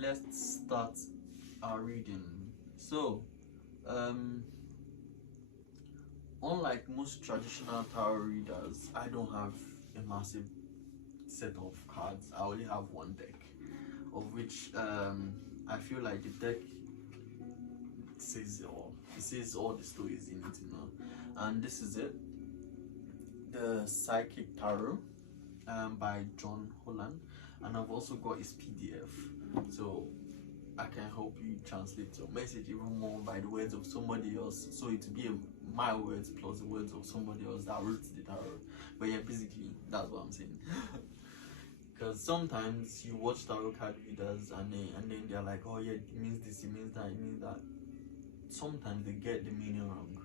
let's start our reading. So, unlike most traditional tarot readers, I don't have a massive set of cards. I only have one deck, of which I feel like the deck says it all. It says all the stories in it, you know. And this is it, the Psychic Tarot, by John Holland, and I've also got his PDF, so I can help you translate your message even more by the words of somebody else. So it will be my words plus the words of somebody else that wrote the tarot. But yeah, basically that's what I'm saying. Because sometimes you watch tarot card readers and then they're like, oh yeah, it means this, it means that, it means that. Sometimes they get the meaning wrong.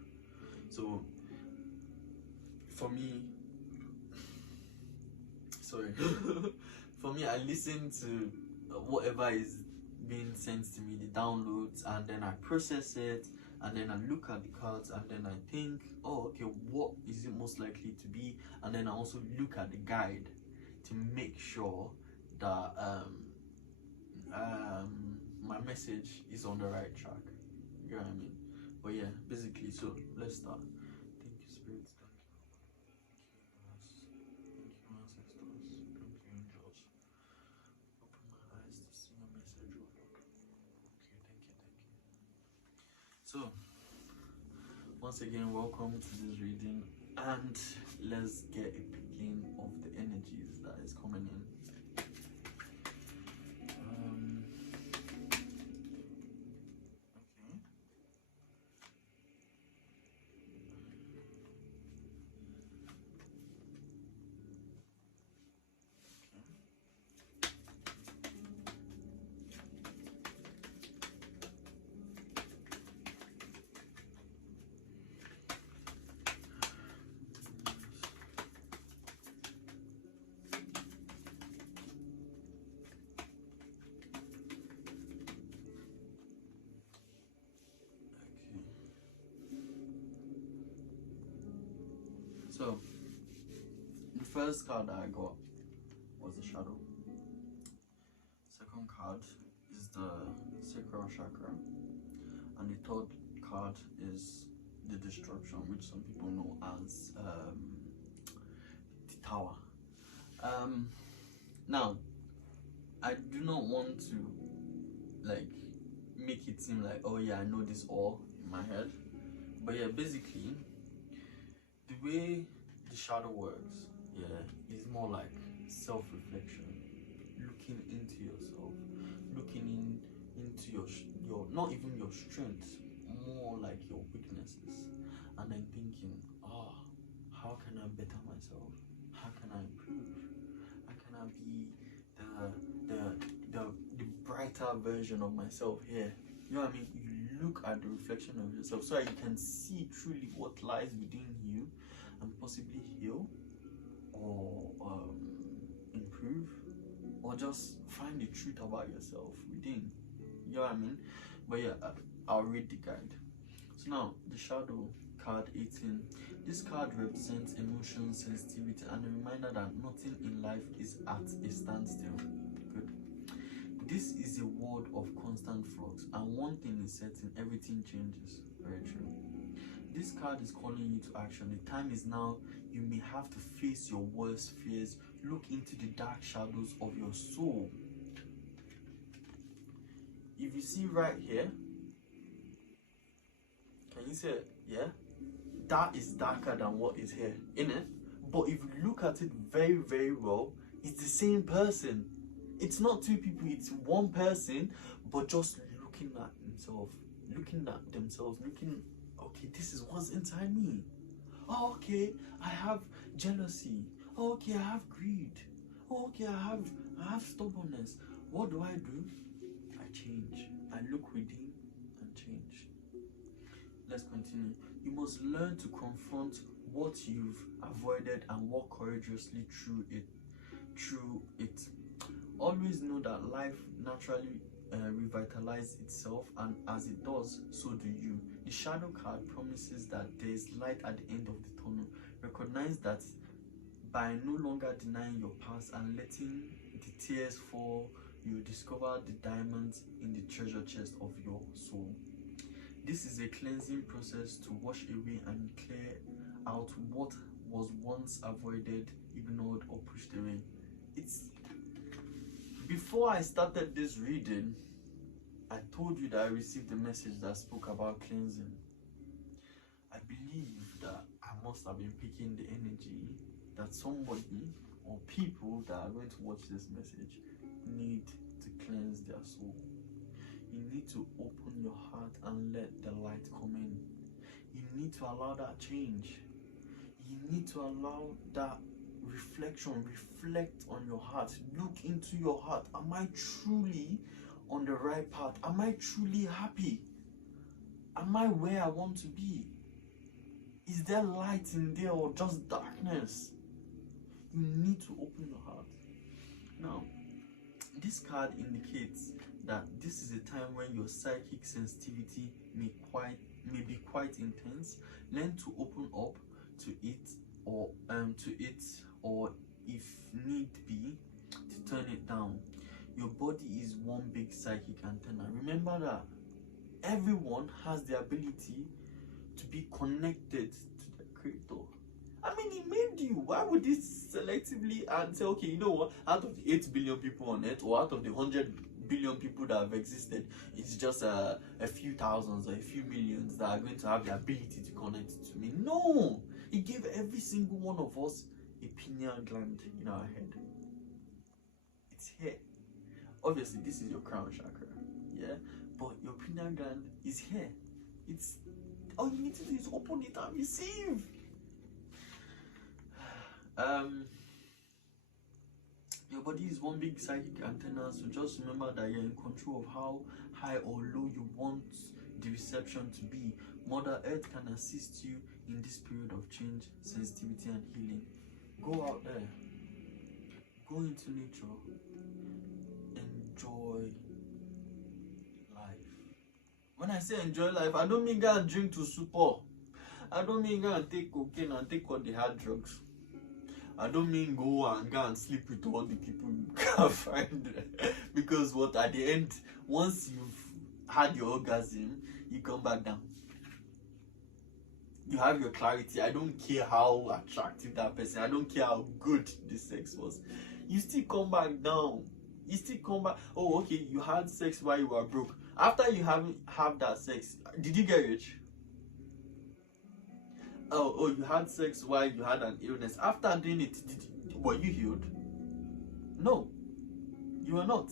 So for me, sorry, for me, I listen to whatever is being sent to me, the downloads, and then I process it, and then I look at the cards, and then I think, oh okay, what is it most likely to be? And then I also look at the guide to make sure that my message is on the right track. You know what I mean? But yeah, basically, so let's start. Thank you, spirits. Thank you. Thank you, ancestors. Thank you, angels. Open my eyes to see your message, oh Lord. Okay, thank you. So, once again, welcome to this reading, and let's get a picking of the energies that is coming in. So, the first card that I got was the Shadow. Second card is the Sacral Chakra, and the third card is the Destruction, which some people know as the Tower. Now, I do not want to like make it seem like, oh yeah, I know this all in my head, but yeah, basically the way the shadow works, yeah, is more like self-reflection, looking into yourself, looking into your not even your strengths, more like your weaknesses, and then thinking, oh, how can I better myself? How can I improve? How can I be the brighter version of myself here? You know what I mean? You look at the reflection of yourself so that you can see truly what lies within you and possibly heal or improve or just find the truth about yourself within. You know what I mean? But yeah, I'll read the guide. So now, the Shadow card 18. This card represents emotion, sensitivity, and a reminder that nothing in life is at a standstill. Good. This is a world of constant flux, and one thing is certain: everything changes. Very true. This card is calling you to action. The time is now. You may have to face your worst fears. Look into the dark shadows of your soul. If you see right here, can you see it? Yeah? That is darker than what is here, innit? But if you look at it very, very well, it's the same person. It's not two people, it's one person, but just looking at themselves, looking, okay, this is what's inside me. Oh, okay, I have jealousy. Oh, okay, I have greed. Oh, okay, I have stubbornness. What do? I change. I look within and change. Let's continue. You must learn to confront what you've avoided and walk courageously through it. Always know that life naturally revitalizes itself, and as it does, so do you. The Shadow card promises that there is light at the end of the tunnel. Recognize that by no longer denying your past and letting the tears fall, you discover the diamonds in the treasure chest of your soul. This is a cleansing process to wash away and clear out what was once avoided, ignored, or pushed away. It's before I started this reading, I told you that I received a message that spoke about cleansing. I believe that I must have been picking the energy that somebody or people that are going to watch this message need to cleanse their soul. You need to open your heart and let the light come in. You need to allow that change. You need to allow that reflection, reflect on your heart. Look into your heart. Am I truly on the right path? Am I truly happy? Am I where I want to be? Is there light in there or just darkness? You need to open your heart. Now, this card indicates that this is a time when your psychic sensitivity may be quite intense. Learn to open up to it, or if need be, to turn it down. Your body is one big psychic antenna. Remember that everyone has the ability to be connected to the creator. I mean, he made you. Why would he selectively and say, okay, you know what, out of the 8 billion people on earth, or out of the 100 billion people that have existed, it's just a few thousands or a few millions that are going to have the ability to connect to me? No! He gave every single one of us a pineal gland in our head. It's here. Obviously, this is your crown chakra, yeah? But your pineal gland is here. It's all you need to do is open it and receive. Your body is one big psychic antenna, so just remember that you're in control of how high or low you want the reception to be. Mother Earth can assist you in this period of change, sensitivity, and healing. Go out there, go into nature, enjoy life. When I say enjoy life, I don't mean go and drink to super. I don't mean go and take cocaine and take all the hard drugs. I don't mean go and sleep with all the people you can find there. Because what, at the end, once you've had your orgasm, you come back down. You have your clarity. I don't care how attractive that person, I don't care how good the sex was. You still come back down. You still come back. Oh, okay, you had sex while you were broke. After you have that sex, did you get rich? Oh, you had sex while you had an illness. After doing it, were you healed? No, you were not.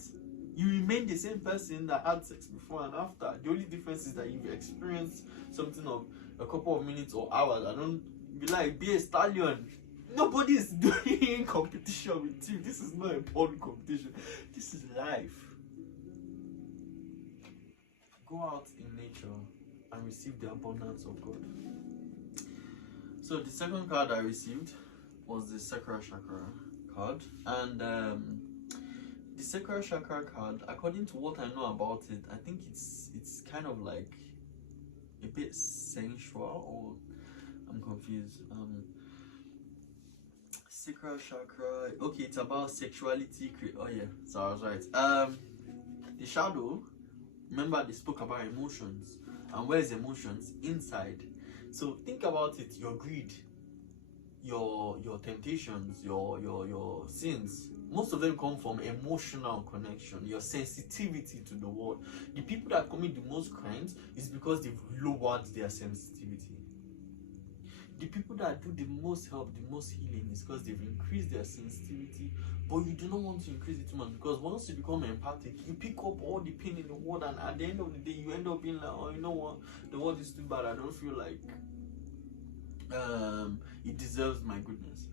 You remain the same person that had sex before and after. The only difference is that you've experienced something of a couple of minutes or hours. I don't be like, be a stallion. Nobody is doing competition with you. This is not a porn competition. This is life. Go out in nature and receive the abundance of God. So the second card I received was the Sacral Chakra card, and the Sacral Chakra card, according to what I know about it, I think it's kind of like a bit sensual, or I'm confused. Sacral Chakra, okay, it's about sexuality. Oh yeah, so I was right. The shadow, remember they spoke about emotions, and where's emotions? Inside. So think about it, your greed, your temptations, your sins, most of them come from emotional connection, your sensitivity to the world. The people that commit the most crimes is because they've lowered their sensitivity. The people that do the most help, the most healing, is because they've increased their sensitivity. But you do not want to increase it too much, because once you become empathic, you pick up all the pain in the world, and at the end of the day, you end up being like, oh, you know what, the world is too bad. I don't feel like it deserves my goodness.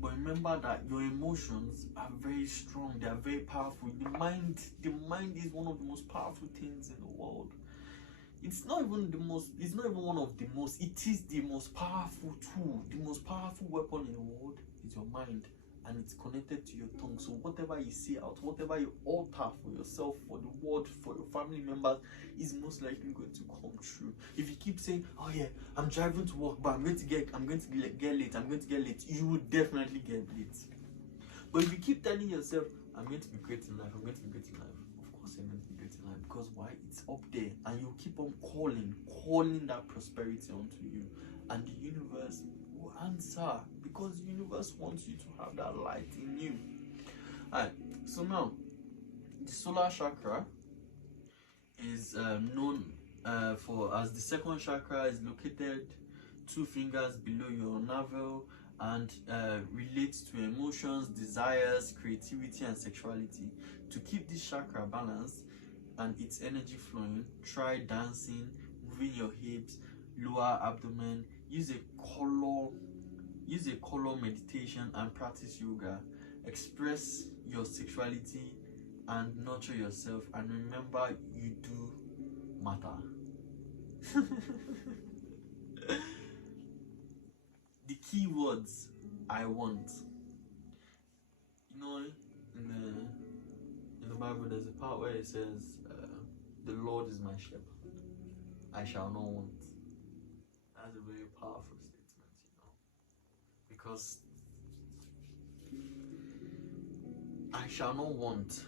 But remember that your emotions are very strong. They are very powerful. The mind is one of the most powerful things in the world. It's not even one of the most, it is the most powerful tool. The most powerful weapon in the world is your mind, and it's connected to your tongue. So whatever you say out, whatever you alter for yourself, for the world, for your family members, is most likely going to come true. If you keep saying, oh yeah, I'm driving to work, but I'm going to get late, you will definitely get late. But if you keep telling yourself, I'm going to be great in life. I'm going to be great in life. Of course, you're going to be great in life, because why? It's up there, and you keep on calling that prosperity onto you, and the universe will answer, because the universe wants you to have that light in you. Alright, so now the solar chakra is known for as the second chakra, is located 2 fingers below your navel, and relates to emotions, desires, creativity, and sexuality. To keep this chakra balanced and its energy flowing, try dancing, moving your hips, lower abdomen, use a color meditation, and practice yoga. Express your sexuality and nurture yourself, and remember, you do matter. The key words I want. You know, in the Bible, there's a part where it says, "The Lord is my shepherd; I shall not want." That's a very powerful statement, you know, because I shall not want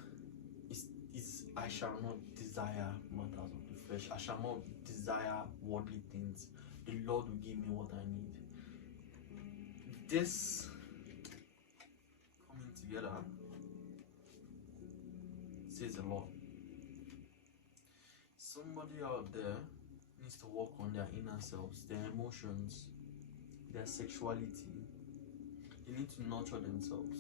is I shall not desire matters of the flesh. I shall not desire worldly things. The Lord will give me what I need. This coming together says a lot. Somebody out there needs to work on their inner selves, their emotions, their sexuality. They need to nurture themselves.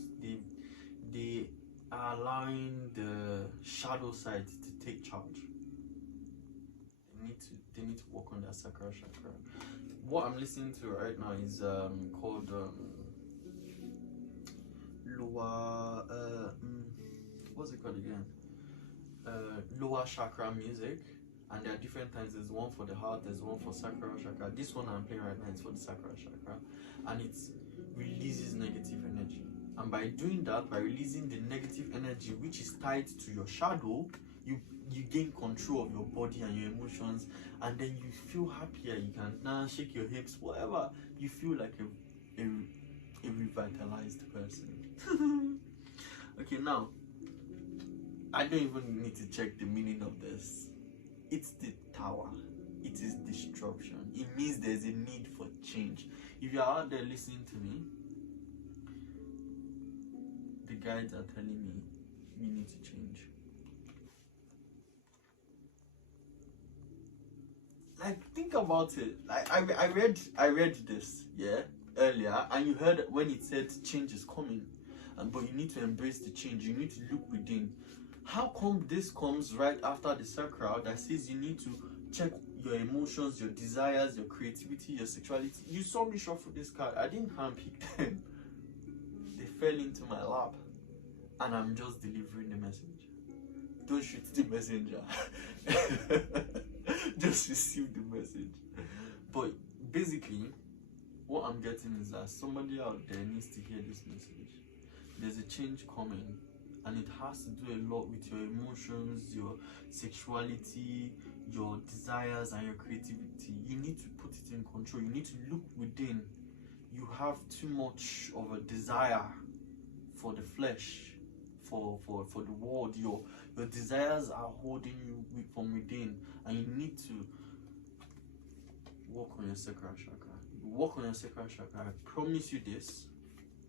They are allowing the shadow side to take charge. They need to work on their sacral chakra. What I'm listening to right now is called lower what's it called again? Lower chakra music, and there are different kinds. There's one for the heart, there's one for sacral chakra. This one I'm playing right now is for the sacral chakra, and it releases negative energy. And by doing that, by releasing the negative energy which is tied to your shadow, you gain control of your body and your emotions, and then you feel happier. You can dance, shake your hips, whatever. You feel like a revitalized person. Okay, now I don't even need to check the meaning of this. It's the tower. It is disruption. It means there's a need for change. If you're out there listening to me, the guides are telling me you need to change. Like, think about it. Like, I read this, yeah, earlier, and you heard when it said change is coming, but you need to embrace the change. You need to look within. How come this comes right after the sacral that says you need to check your emotions, your desires, your creativity, your sexuality? You saw me shuffle this card. I didn't handpick them. They fell into my lap, and I'm just delivering the message. Don't shoot the messenger. Just receive the message. But basically, what I'm getting is that somebody out there needs to hear this message. There's a change coming, and it has to do a lot with your emotions, your sexuality, your desires, and your creativity. You need to put it in control. You need to look within. You have too much of a desire for the flesh, for the world. Your desires are holding you from within, and you need to work on your sacral chakra. You work on your sacral chakra, I promise you this,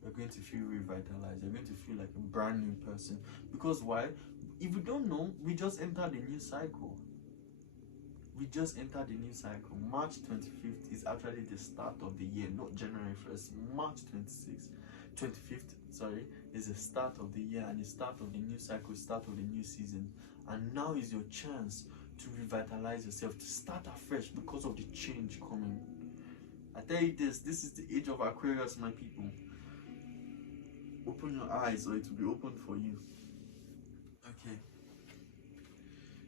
you're going to feel revitalized. You're going to feel like a brand new person. Because why? If you don't know, we just entered a new cycle. We just entered a new cycle. March 25th is actually the start of the year, not January 1st. March 25th, sorry, is the start of the year, and the start of the new cycle, start of the new season. And now is your chance to revitalize yourself, to start afresh because of the change coming. I tell you this is the age of Aquarius, my people. Open your eyes or it will be open for you. Okay.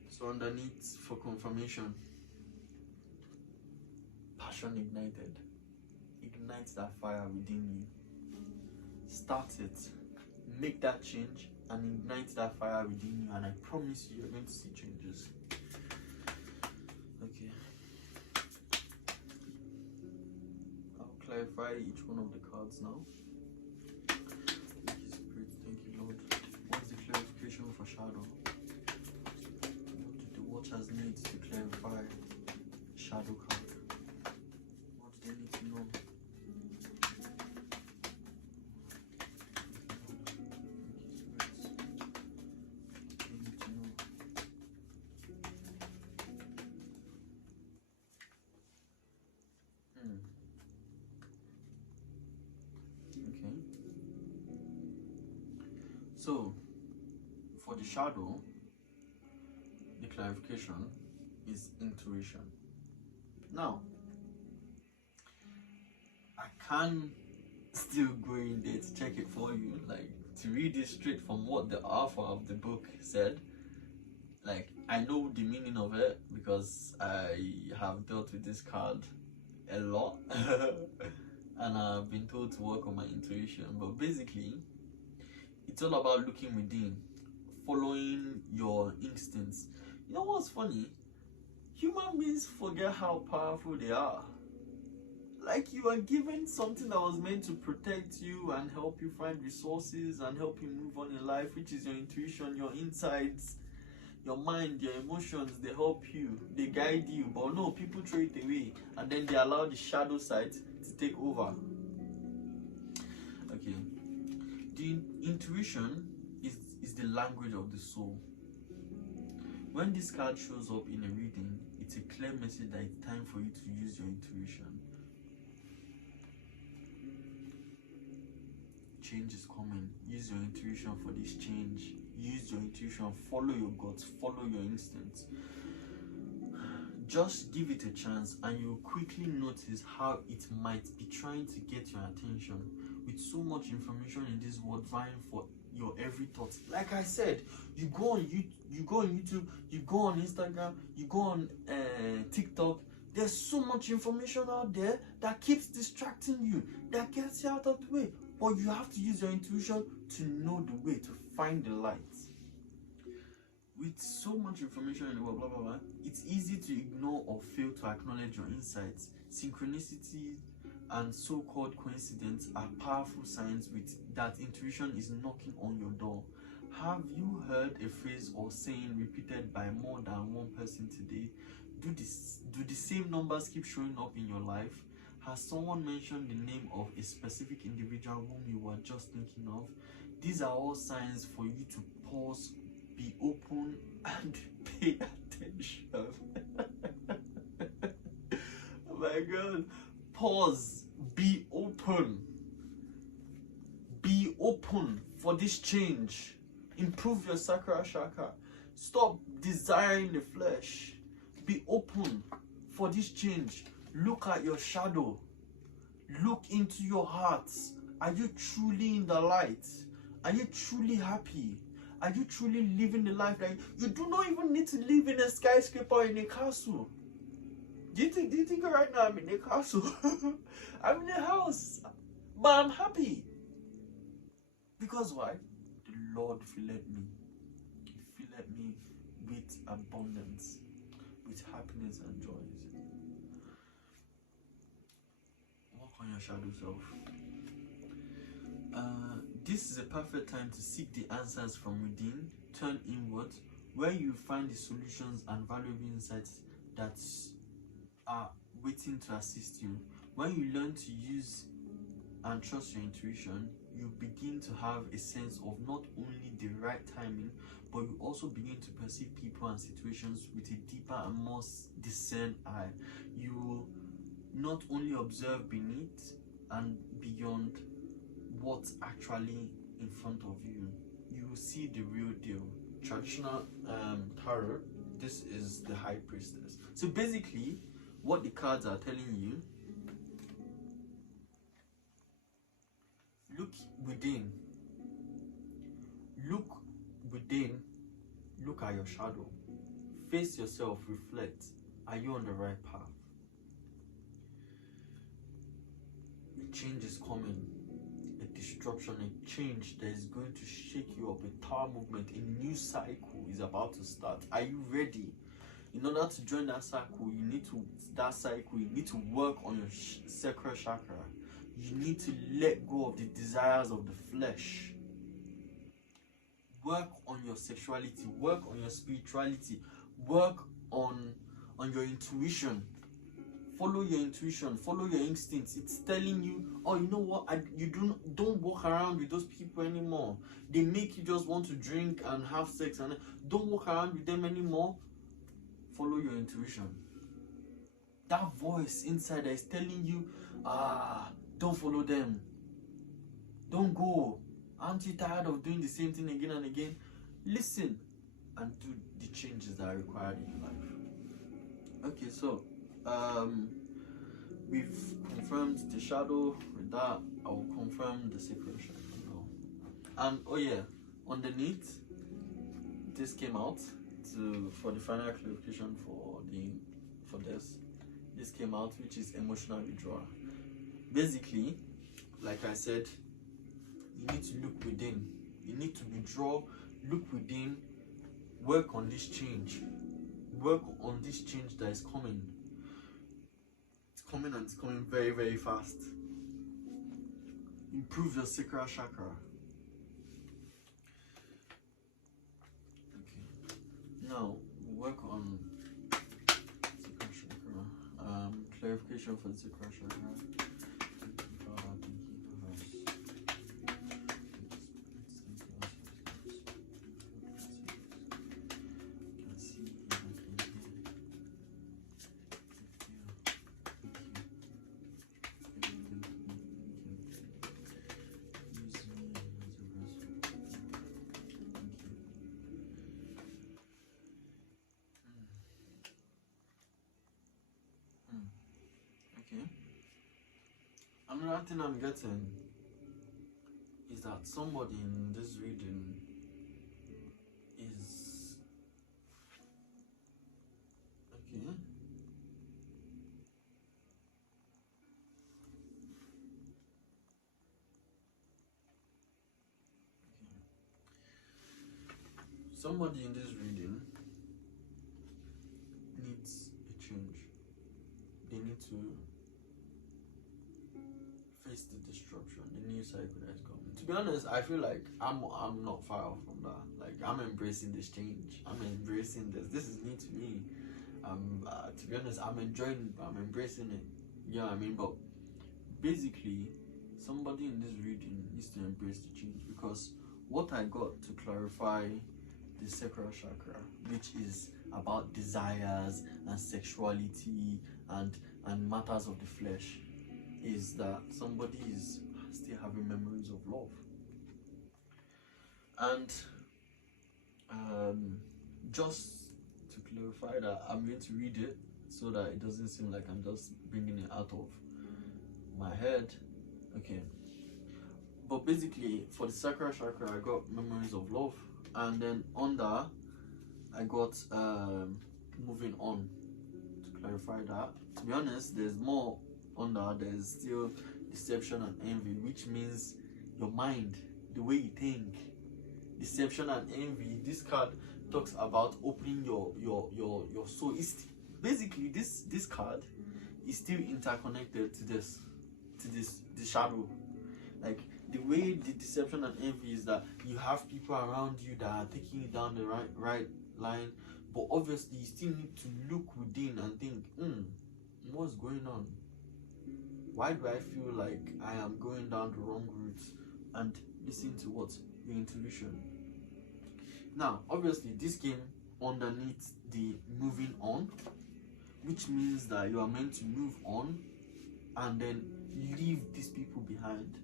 So underneath, for confirmation, passion ignited. Ignite that fire within you. Start it. Make that change and ignite that fire within you, and I promise you, you're going to see changes. Okay. I'll clarify each one of the cards now. Thank you, Spirit. Thank you, Lord. What's the for shadow. What do the watchers need to clarify shadow card? What do they need to know? So, for the shadow, the clarification is intuition. Now, I can still go in there to check it for you, like to read it straight from what the author of the book said. Like, I know the meaning of it because I have dealt with this card a lot and I've been told to work on my intuition. But basically, it's all about looking within, following your instincts. You know what's funny? Human beings forget how powerful they are. Like, you are given something that was meant to protect you and help you find resources and help you move on in life, which is your intuition, your insights, your mind, your emotions. They help you, they guide you. But no, people throw it away and then they allow the shadow side to take over. Okay. The intuition is the language of the soul. When this card shows up in a reading, it's a clear message that it's time for you to use your intuition. Change is coming. Use your intuition for this change. Use your intuition. Follow your guts. Follow your instincts. Just give it a chance and you'll quickly notice how it might be trying to get your attention. With so much information in this world vying for your every thought. Like I said, you go on YouTube, you go on Instagram, you go on TikTok. There's so much information out there that keeps distracting you, that gets you out of the way. But you have to use your intuition to know the way, to find the light. With so much information in the world, blah, blah, blah, it's easy to ignore or fail to acknowledge your insights. Synchronicity and so-called coincidence are powerful signs with that intuition is knocking on your door. Have you heard a phrase or saying repeated by more than one person today? Do the same numbers keep showing up in your life? Has someone mentioned the name of a specific individual whom you were just thinking of? These are all signs for you to pause, be open, and pay attention. Oh my God. Pause, be open. Be open for this change. Improve your sacral chakra. Stop desiring the flesh. Be open for this change. Look at your shadow. Look into your heart. Are you truly in the light? Are you truly happy? Are you truly living the life that you do not even need to live in a skyscraper or in a castle? Do you think right now I'm in a castle? I'm in a house, but I'm happy. Because why? The Lord filled me. He filled me with abundance, with happiness and joys. Work on your shadow self. This is a perfect time to seek the answers from within. Turn inward, where you find the solutions and valuable insights that are waiting to assist you. When you learn to use and trust your intuition, you begin to have a sense of not only the right timing, but you also begin to perceive people and situations with a deeper and more discerned eye. You will not only observe beneath and beyond what's actually in front of you, you will see the real deal. Traditional tarot, this is the High Priestess. So basically, what the cards are telling you, look within. Look within. Look at your shadow. Face yourself, reflect. Are you on the right path? A change is coming. A disruption, a change that is going to shake you up. A tower movement, a new cycle is about to start. Are you ready? In order to join that cycle, you need to work on your sacral chakra. You need to let go of the desires of the flesh. work on your sexuality, work on your spirituality, work on your intuition. Follow your intuition, follow your instincts. It's telling you, oh, you know what, you don't walk around with those people anymore. They make you just want to drink and have sex, and don't walk around with them anymore. Follow your intuition. That voice inside that is telling you, don't follow them, don't go. Aren't you tired of doing the same thing again and again? Listen and do the changes that are required in your life. Okay, so we've confirmed the shadow. With that, I will confirm the sacred shadow. And oh yeah, underneath, this came out for the final clarification for this. This came out, which is emotional withdrawal. Basically, like I said, you need to look within. You need to withdraw, look within, work on this change. Work on this change that is coming. It's coming, and it's coming very, very fast. Improve your sacral chakra. Okay. Now, work on sacral chakra. Clarification for the sacral chakra. Okay. Another thing I'm getting is that somebody in this reading is okay. Somebody in this reading needs a change. They need to face the disruption, the new cycle that's coming. To be honest, I feel like I'm not far off from that. Like, I'm embracing this change. I'm embracing this. This is new to me. To be honest, I'm enjoying it. I'm embracing it. You know what I mean? But basically, somebody in this reading needs to embrace the change, because what I got to clarify the sacral chakra, which is about desires and sexuality and matters of the flesh, is that somebody is still having memories of love. And just to clarify that, I'm going to read it so that it doesn't seem like I'm just bringing it out of my head. Okay. But basically, for the sacral chakra, I got memories of love, and then under, I got moving on. To clarify that, to be honest, there's more under. There's still deception and envy, which means your mind, the way you think. Deception and envy. This card talks about opening your soul. It's basically this card is still interconnected to this the shadow. Like, the way the deception and envy is that you have people around you that are taking you down the right line, but obviously you still need to look within and think, what's going on? Why do I feel like I am going down the wrong route? And listen to what? Your intuition. Now, obviously, this came underneath the moving on, which means that you are meant to move on and then leave these people behind.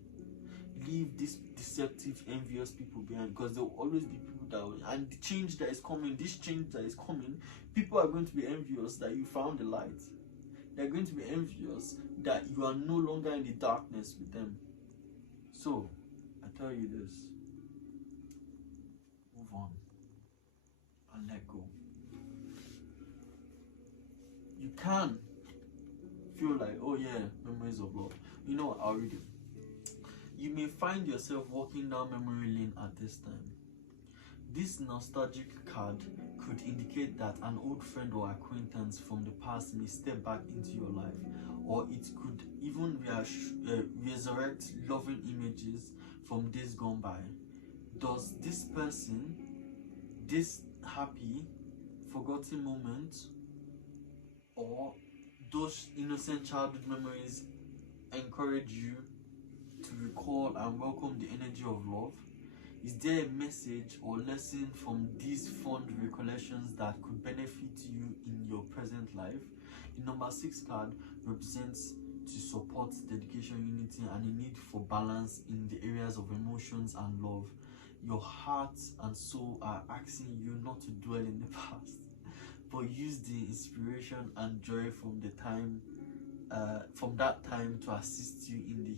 Leave these deceptive, envious people behind, because there will always be people that will, and the change that is coming, this change that is coming, people are going to be envious that you found the light. They're going to be envious that you are no longer in the darkness with them. So, I tell you this, move on and let go. You can feel like, oh yeah, memories of love. You know what, I'll read it. You may find yourself walking down memory lane at this time. This nostalgic card could indicate that an old friend or acquaintance from the past may step back into your life, or it could even resurrect loving images from days gone by. does this person, this happy, forgotten moment, or those innocent childhood memories encourage you to recall and welcome the energy of love? Is there a message or lesson from these fond recollections that could benefit you in your present life? The number 6 card represents to support dedication, unity, and a need for balance in the areas of emotions and love. Your heart and soul are asking you not to dwell in the past, but use the inspiration and joy from the time, from that time, to assist you in the here